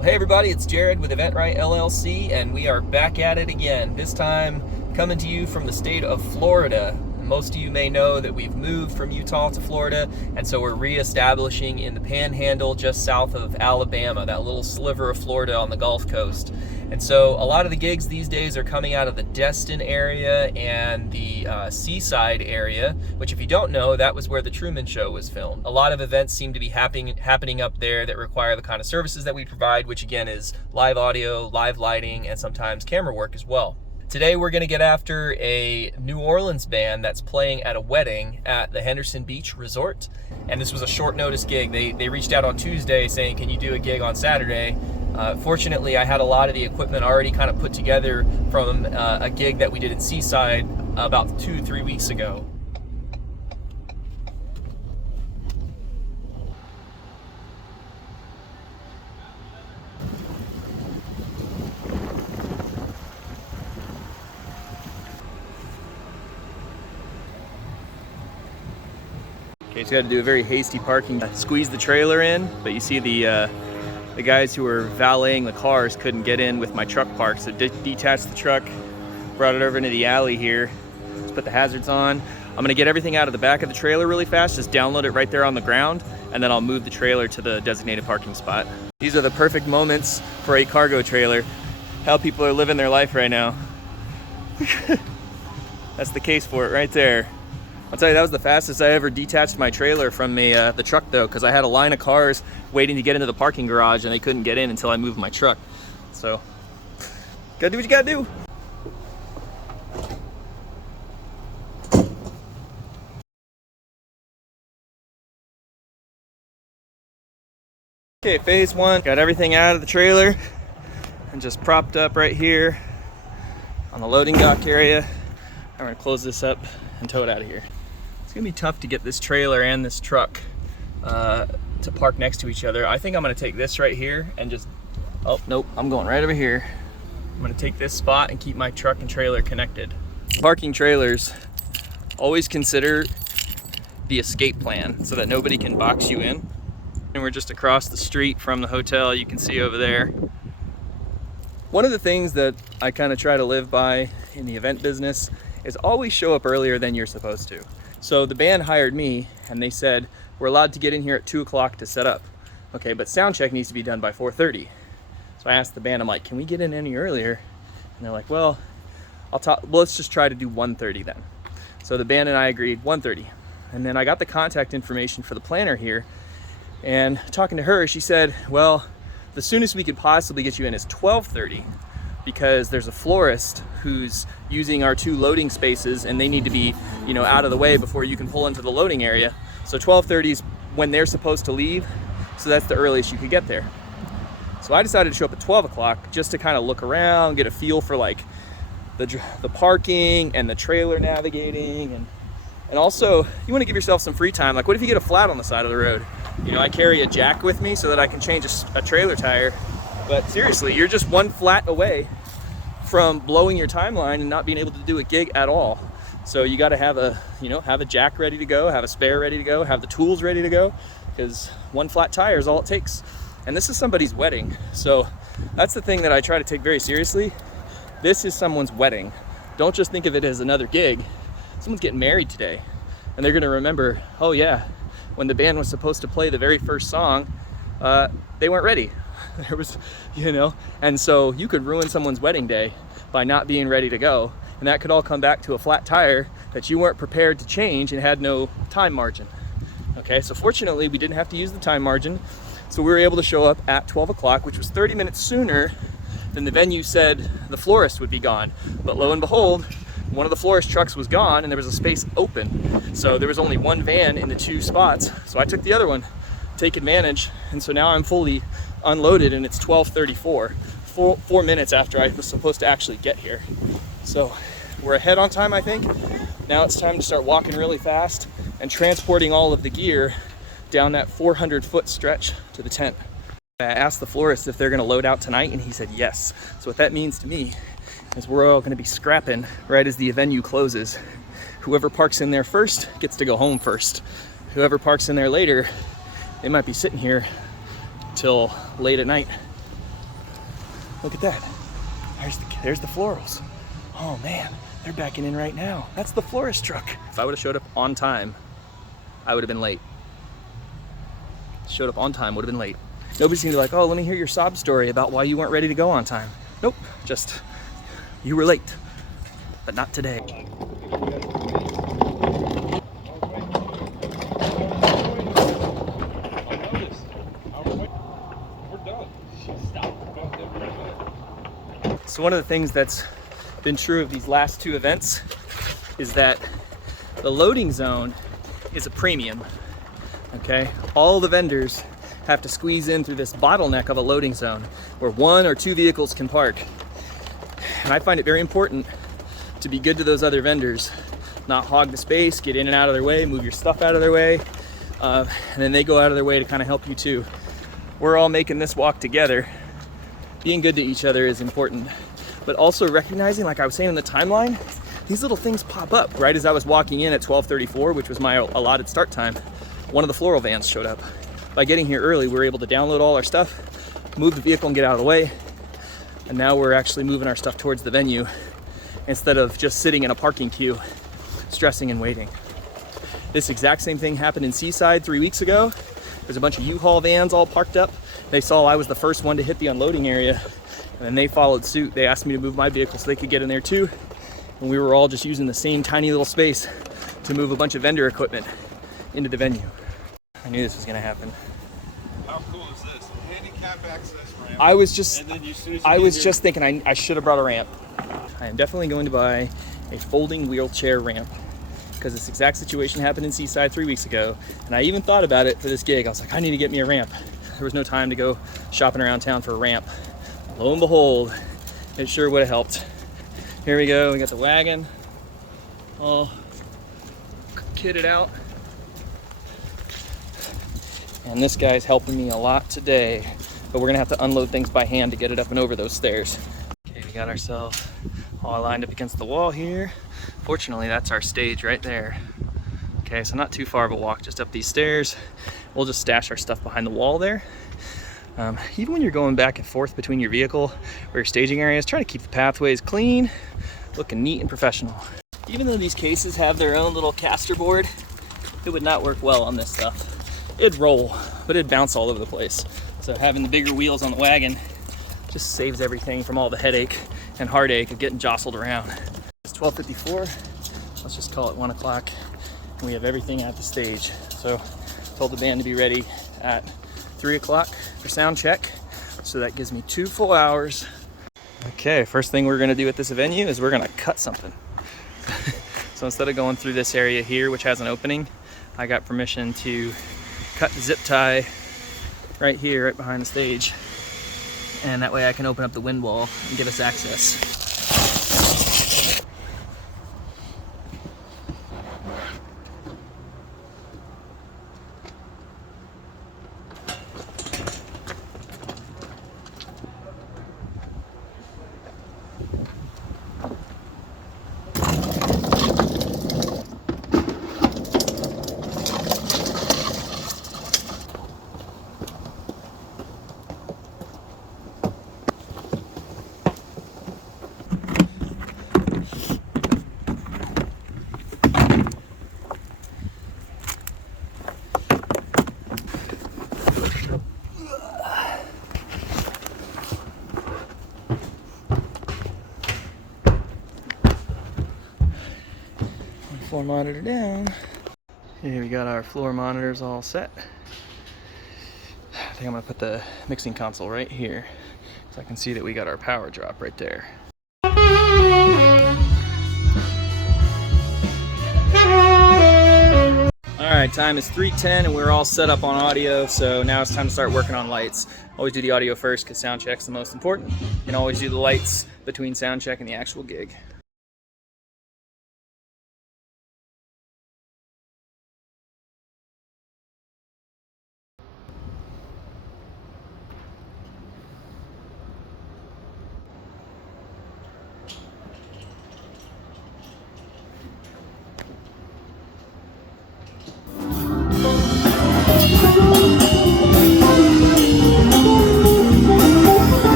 Hey everybody, it's Jared with EventRite LLC, and we are back at it again. This time coming to you from the state of Florida. Most of you may know that we've moved from Utah to Florida, and so we're reestablishing in the Panhandle just south of Alabama, that little sliver of Florida on the Gulf Coast. And so a lot of the gigs these days are coming out of the Destin area and the Seaside area, which if you don't know, that was where the Truman Show was filmed. A lot of events seem to be happening up there that require the kind of services that we provide, which again is live audio, live lighting, and sometimes camera work as well. Today we're going to get after a New Orleans band that's playing at a wedding at the Henderson Beach Resort. And this was a short notice gig. They reached out on Tuesday saying, can you do a gig on Saturday? Fortunately, I had a lot of the equipment already kind of put together from a gig that we did in Seaside about 2-3 weeks ago. Okay, so you got to do a very hasty parking. Squeeze the trailer in, but you see the guys who were valeting the cars couldn't get in with my truck parked, so detached the truck, brought it over into the alley here. Let's put the hazards on. I'm gonna get everything out of the back of the trailer really fast, just download it right there on the ground, and then I'll move the trailer to the designated parking spot. These are the perfect moments for a cargo trailer. How people are living their life right now. That's the case for it right there. I'll tell you, that was the fastest I ever detached my trailer from the truck though, because I had a line of cars waiting to get into the parking garage and they couldn't get in until I moved my truck. So, gotta do what you gotta do. Okay, phase one, got everything out of the trailer and just propped up right here on the loading dock area. I'm gonna close this up and tow it out of here. It's gonna be tough to get this trailer and this truck to park next to each other. I think I'm gonna take this right here and just, oh, nope, I'm going right over here. I'm gonna take this spot and keep my truck and trailer connected. Parking trailers, always consider the escape plan so that nobody can box you in. And we're just across the street from the hotel, you can see over there. One of the things that I kind of try to live by in the event business is always show up earlier than you're supposed to. So the band hired me and they said, we're allowed to get in here at 2 o'clock to set up. Okay, but sound check needs to be done by 4:30. So I asked the band, I'm like, can we get in any earlier? And they're like, well, let's just try to do 1:30 then. So the band and I agreed 1:30. And then I got the contact information for the planner here, and talking to her, she said, well, the soonest we could possibly get you in is 12:30. Because there's a florist who's using our 2 loading spaces and they need to be, out of the way before you can pull into the loading area. So 12:30 is when they're supposed to leave. So that's the earliest you could get there. So I decided to show up at 12 o'clock just to kind of look around, get a feel for like the parking and the trailer navigating. And also you want to give yourself some free time. Like what if you get a flat on the side of the road? I carry a jack with me so that I can change a trailer tire. But seriously, you're just one flat away from blowing your timeline and not being able to do a gig at all. So you got to have a jack ready to go, have a spare ready to go, have the tools ready to go, because one flat tire is all it takes. And this is somebody's wedding. So that's the thing that I try to take very seriously. This is someone's wedding. Don't just think of it as another gig. Someone's getting married today and they're going to remember, oh yeah, when the band was supposed to play the very first song, they weren't ready. There was, and so you could ruin someone's wedding day by not being ready to go. And that could all come back to a flat tire that you weren't prepared to change and had no time margin. Okay, so fortunately we didn't have to use the time margin. So we were able to show up at 12 o'clock, which was 30 minutes sooner than the venue said the florist would be gone. But lo and behold, one of the florist trucks was gone and there was a space open. So there was only one van in the 2 spots. So I took the other one, take advantage. And so now I'm fully unloaded and it's 12:34, 4 minutes after I was supposed to actually get here. So we're ahead on time, I think. Now it's time to start walking really fast and transporting all of the gear down that 400-foot stretch to the tent. I asked the florist if they're gonna load out tonight and he said yes. So what that means to me is we're all gonna be scrapping right as the venue closes. Whoever parks in there first gets to go home first. Whoever parks in there later, they might be sitting here till late at night. Look at that. There's the florals. Oh man, they're backing in right now. That's the florist truck. If I would have showed up on time, I would have been late. Showed up on time, would have been late. Nobody's gonna be like, oh, let me hear your sob story about why you weren't ready to go on time. Nope, just, you were late, but not today. So one of the things that's been true of these last two events is that the loading zone is a premium, okay? All the vendors have to squeeze in through this bottleneck of a loading zone where 1 or 2 vehicles can park. And I find it very important to be good to those other vendors, not hog the space, get in and out of their way, move your stuff out of their way, and then they go out of their way to kind of help you too. We're all making this walk together. Being good to each other is important, but also recognizing, like I was saying in the timeline, these little things pop up right as I was walking in at 12:34, which was my allotted start time. One of the floral vans showed up. By getting here early, we were able to download all our stuff, move the vehicle and get out of the way, and now we're actually moving our stuff towards the venue instead of just sitting in a parking queue, stressing and waiting. This exact same thing happened in Seaside 3 weeks ago. There's a bunch of U-Haul vans all parked up. They saw I was the first one to hit the unloading area, and then they followed suit. They asked me to move my vehicle so they could get in there too. And we were all just using the same tiny little space to move a bunch of vendor equipment into the venue. I knew this was gonna happen. How cool is this? Handicap access ramp. I was just thinking I should have brought a ramp. I am definitely going to buy a folding wheelchair ramp because this exact situation happened in Seaside 3 weeks ago. And I even thought about it for this gig. I was like, I need to get me a ramp. There was no time to go shopping around town for a ramp. Lo and behold, it sure would have helped. Here we go, we got the wagon all kitted out. And this guy's helping me a lot today, but we're gonna have to unload things by hand to get it up and over those stairs. Okay, we got ourselves all lined up against the wall here. Fortunately, that's our stage right there. Okay, so not too far of a walk, just up these stairs. We'll just stash our stuff behind the wall there. Even when you're going back and forth between your vehicle or your staging areas, try to keep the pathways clean, looking neat and professional. Even though these cases have their own little caster board, it would not work well on this stuff. It'd roll, but it'd bounce all over the place. So having the bigger wheels on the wagon just saves everything from all the headache and heartache of getting jostled around. It's 12:54, let's just call it 1 o'clock, and we have everything at the stage. So told the band to be ready at 3 o'clock for sound check. So that gives me 2 full hours. Okay, first thing we're gonna do at this venue is we're gonna cut something. So instead of going through this area here, which has an opening, I got permission to cut the zip tie right here, right behind the stage. And that way I can open up the wind wall and give us access. Floor monitor down. Here we got our floor monitors all set. I think I'm gonna put the mixing console right here so I can see that we got our power drop right there. All right, time is 3:10 and we're all set up on audio, so now it's time to start working on lights. Always do the audio first because sound check's the most important. You can always do the lights between sound check and the actual gig.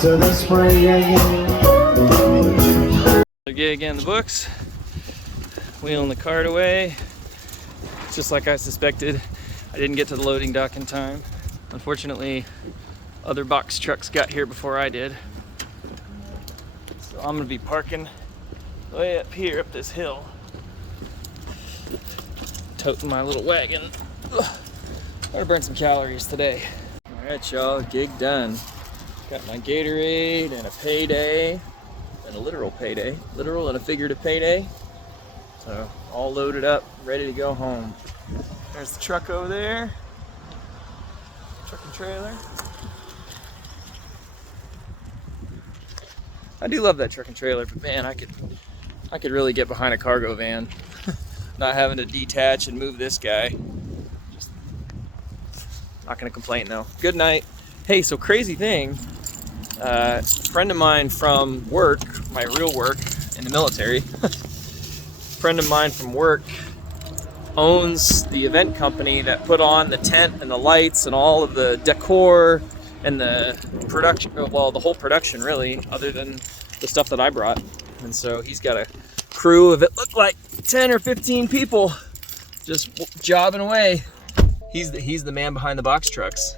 To the spring again. Gig in the books, wheeling the cart away. Just like I suspected, I didn't get to the loading dock in time. Unfortunately, other box trucks got here before I did. So I'm gonna be parking way up here, up this hill, toting my little wagon. Gotta burn some calories today. All right, y'all, gig done. Got my Gatorade and a payday, and a literal payday, literal and a figurative payday. So all loaded up, ready to go home. There's the truck over there, truck and trailer. I do love that truck and trailer, but man, I could really get behind a cargo van, not having to detach and move this guy. Just not gonna complain though. Good night. Hey, so crazy thing. A friend of mine from work, my real work in the military, friend of mine from work owns the event company that put on the tent and the lights and all of the decor and the production, well, the whole production really, other than the stuff that I brought. And so he's got a crew of, it looked like 10 or 15 people just jobbing away. He's the man behind the box trucks.